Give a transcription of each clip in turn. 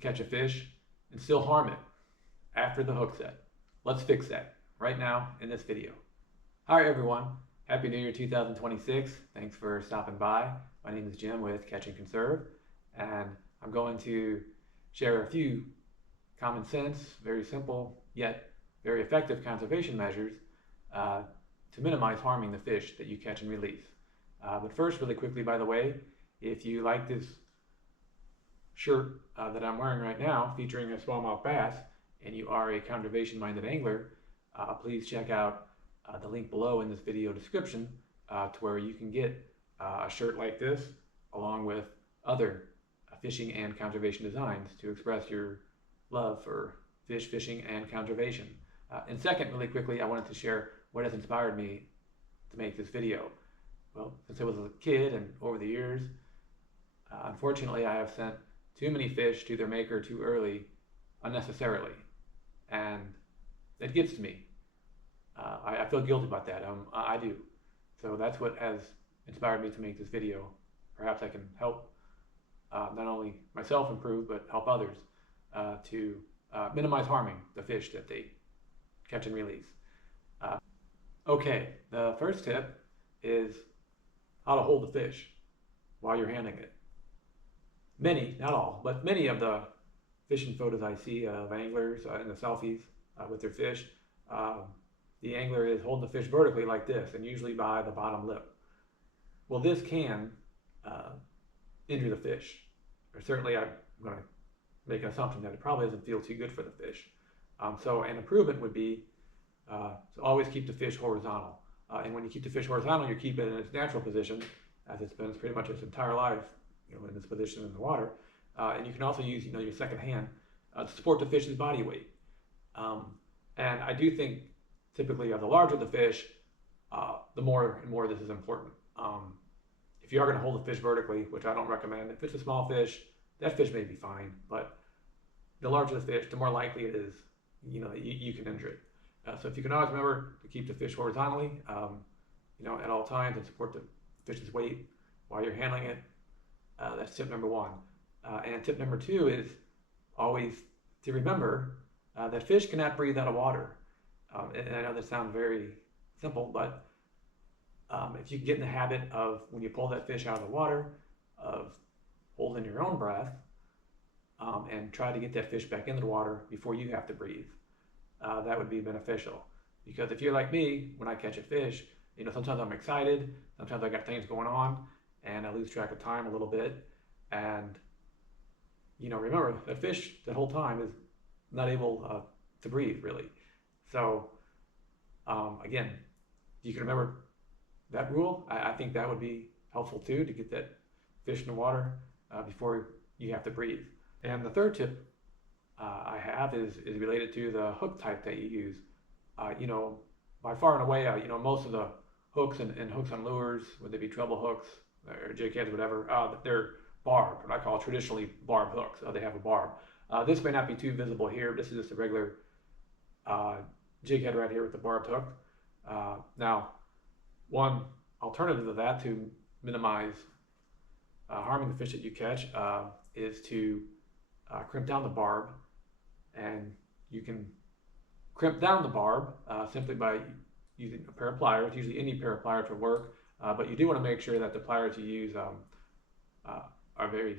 catch a fish and still harm it after the hook set. Let's fix that right now in this video. Hi everyone, Happy New Year 2026. Thanks for stopping by. My name is Jim with Catch N Conserve, and I'm going to share a few common sense, very simple, yet very effective conservation measures to minimize harming the fish that you catch and release. But first, really quickly, by the way, if you like this shirt that I'm wearing right now featuring a smallmouth bass and you are a conservation-minded angler, please check out the link below in this video description to where you can get a shirt like this along with other fishing and conservation designs to express your love for fish, fishing, and conservation. And second, really quickly, I wanted to share what has inspired me to make this video. Well, since I was a kid and over the years, unfortunately, I have sent too many fish to their maker too early unnecessarily, and that gets to me. I feel guilty about that. I do. So that's what has inspired me to make this video. Perhaps I can help not only myself improve, but help others to minimize harming the fish that they catch and release. Okay, the first tip is how to hold the fish while you're handling it. Many, not all, but many of the fishing photos I see of anglers in the selfies with their fish, the angler is holding the fish vertically like this, and usually by the bottom lip. Well, this can injure the fish. Or certainly, I'm going to make an assumption that it probably doesn't feel too good for the fish. So an improvement would be to always keep the fish horizontal. And when you keep the fish horizontal, you keep it in its natural position, as it's been pretty much its entire life, in this position in the water. And you can also use, your second hand to support the fish's body weight. And I do think typically the larger the fish, the more and more this is important. If you are going to hold the fish vertically, which I don't recommend, if it's a small fish, that fish may be fine, but the larger the fish, the more likely it is, you can injure it. So if you can always remember to keep the fish horizontally, at all times, and support the fish's weight while you're handling it, that's tip number one. And tip number two is always to remember that fish cannot breathe out of water. And I know that sounds very simple, but if you can get in the habit of, when you pull that fish out of the water, of holding your own breath and try to get that fish back into the water before you have to breathe, that would be beneficial. Because if you're like me, when I catch a fish, sometimes I'm excited, sometimes I got things going on, and I lose track of time a little bit. And, remember, that fish that whole time is not able to breathe, really. So, again, you can remember that rule. I think that would be helpful too, to get that fish in the water before you have to breathe. And the third tip I have is related to the hook type that you use. By far and away, most of the hooks and hooks on lures, whether they be treble hooks or jig heads, whatever, they're barbed, what I call traditionally barbed hooks. They have a barb. This may not be too visible here. This is just a regular jig head right here with the barbed hook. Now, one alternative to that, to minimize harming the fish that you catch, is to crimp down the barb. And you can crimp down the barb simply by using a pair of pliers. Usually any pair of pliers will work, but you do want to make sure that the pliers you use are very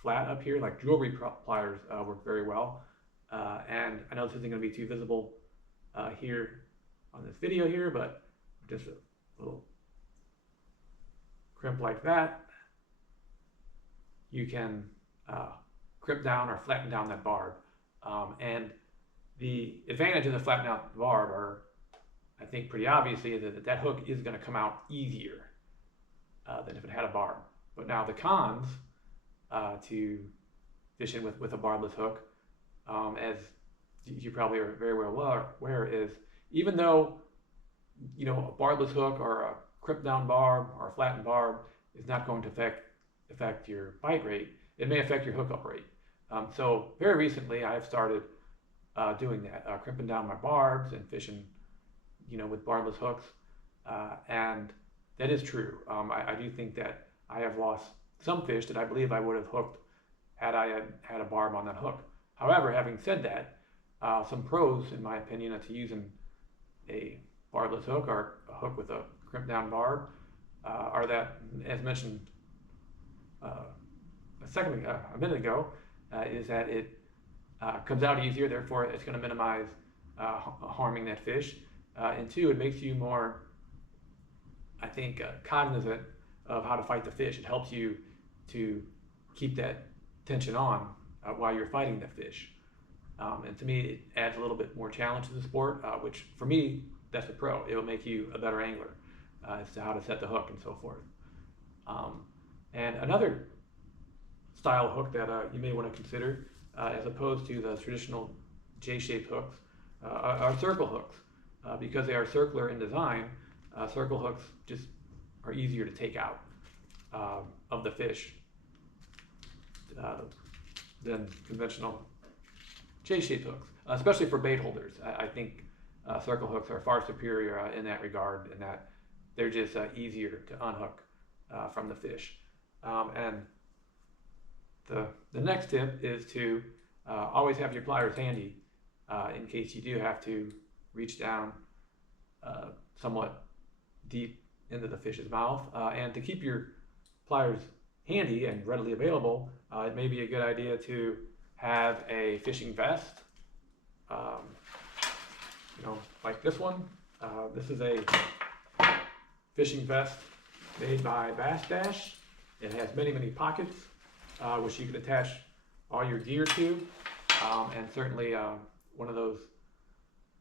flat up here, like jewelry pliers work very well. And I know this isn't going to be too visible here on this video here, but just a little crimp like that, you can crimp down or flatten down that barb. And the advantage of the flattened out barb are, I think, pretty obviously, that hook is going to come out easier than if it had a barb. But now the cons to fishing with a barbless hook, as you probably are very well aware, is even though a barbless hook or a crimped down barb or a flattened barb is not going to affect your bite rate, it may affect your hookup rate. So very recently I have started doing that, crimping down my barbs and fishing, with barbless hooks, and that is true. I do think that I have lost some fish that I believe I would have hooked had I had a barb on that hook. However, having said that, some pros, in my opinion, to using a barbless hook or a hook with a crimped down barb are that, as mentioned a minute ago, is that it comes out easier, therefore it's going to minimize harming that fish. And two, it makes you more, I think, cognizant of how to fight the fish. It helps you to keep that tension on while you're fighting the fish. And to me, it adds a little bit more challenge to the sport, which for me, that's a pro. It will make you a better angler as to how to set the hook and so forth. And another style of hook that you may want to consider, as opposed to the traditional J-shaped hooks, are circle hooks. Because they are circular in design, circle hooks just are easier to take out of the fish than conventional J-shaped hooks, especially for bait holders. I think circle hooks are far superior in that regard, in that they're just easier to unhook from the fish. And the next tip is to always have your pliers handy in case you do have to reach down somewhat deep into the fish's mouth. And to keep your pliers handy and readily available, it may be a good idea to have a fishing vest, like this one. This is a fishing vest made by Bass Dash. It has many, many pockets, which you can attach all your gear to, and certainly one of those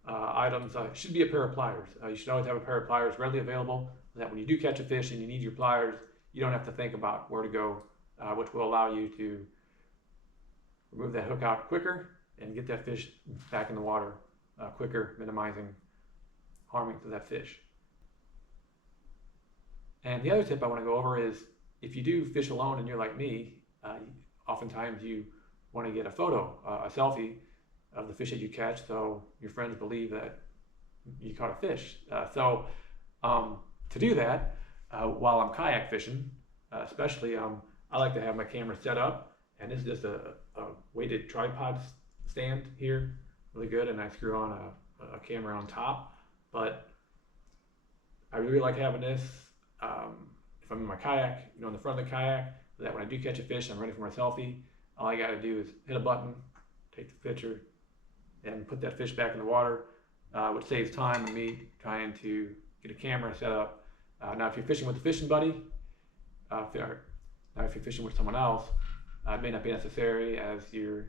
items should be a pair of pliers. You should always have a pair of pliers readily available, so that when you do catch a fish and you need your pliers, you don't have to think about where to go, which will allow you to remove that hook out quicker and get that fish back in the water quicker, minimizing harming to that fish. And the other tip I want to go over is, if you do fish alone and you're like me, oftentimes you want to get a photo, a selfie of the fish that you catch, so your friends believe that you caught a fish. To do that, while I'm kayak fishing, especially, I like to have my camera set up, and this is just a weighted tripod stand here, really good, and I screw on a camera on top. But I really like having this if I'm in my kayak, in the front of the kayak, so that when I do catch a fish, I'm ready for my selfie. All I got to do is hit a button, take the picture, and put that fish back in the water, which saves time and me trying to get a camera set up. Now, if you're fishing with a fishing buddy, if you're fishing with someone else, it may not be necessary, as your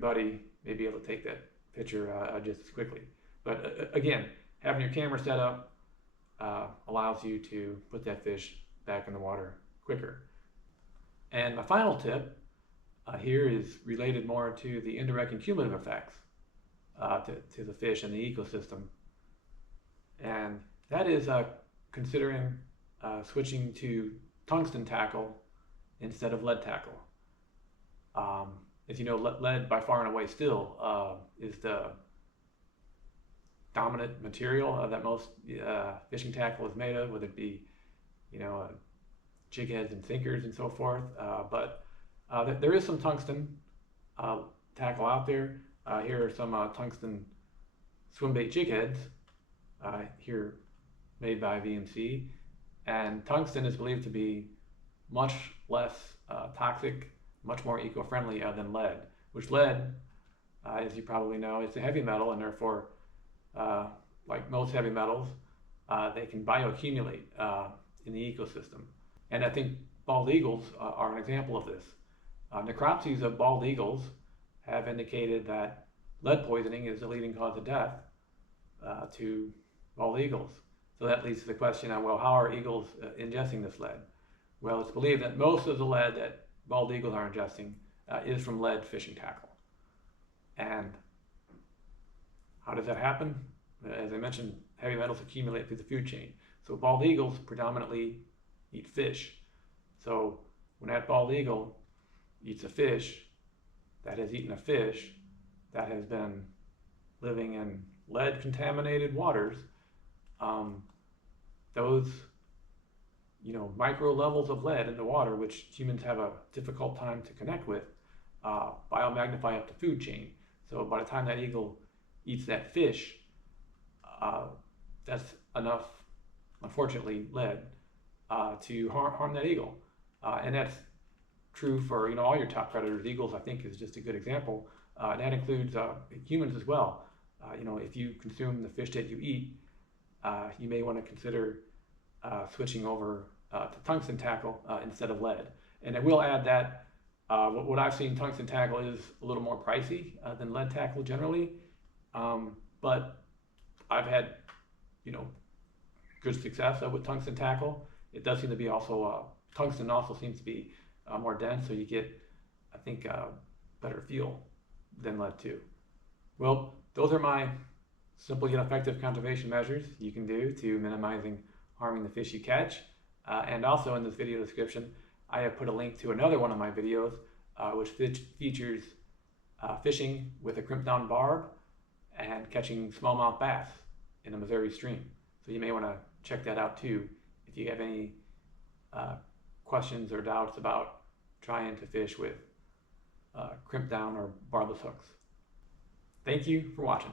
buddy may be able to take that picture just as quickly. But again, having your camera set up allows you to put that fish back in the water quicker. And my final tip here is related more to the indirect and cumulative effects to the fish and the ecosystem. And that is considering switching to tungsten tackle instead of lead tackle. As you know, lead by far and away still is the dominant material that most fishing tackle is made of, whether it be, jig heads and sinkers and so forth. But there is some tungsten tackle out there. Here are some tungsten swim bait jig heads here made by VMC. And tungsten is believed to be much less toxic, much more eco-friendly than lead, which lead, as you probably know, is a heavy metal, and therefore, like most heavy metals, they can bioaccumulate in the ecosystem. And I think bald eagles are an example of this. Necropsies of bald eagles have indicated that lead poisoning is the leading cause of death to bald eagles. So that leads to the question of, well, how are eagles ingesting this lead? Well, it's believed that most of the lead that bald eagles are ingesting is from lead fishing tackle. And how does that happen? As I mentioned, heavy metals accumulate through the food chain. So bald eagles predominantly eat fish. So when that bald eagle eats a fish that has eaten a fish that has been living in lead contaminated waters, those micro levels of lead in the water, which humans have a difficult time to connect with, biomagnify up the food chain. So by the time that eagle eats that fish, that's enough, unfortunately, lead to harm that eagle. And that's true for all your top predators. Eagles, I think, is just a good example. And that includes humans as well. If you consume the fish that you eat, you may want to consider switching over to tungsten tackle instead of lead. And I will add that what I've seen, tungsten tackle is a little more pricey than lead tackle generally, but I've had good success with tungsten tackle. It does seem to be also tungsten also seems to be more dense, so you get, I think, better feel than lead too. Well, those are my simple yet effective conservation measures you can do to minimizing harming the fish you catch. And also in this video description, I have put a link to another one of my videos, which features fishing with a crimped down barb and catching smallmouth bass in a Missouri stream. So you may want to check that out too if you have any questions or doubts about trying to fish with crimped down or barbless hooks. Thank you for watching.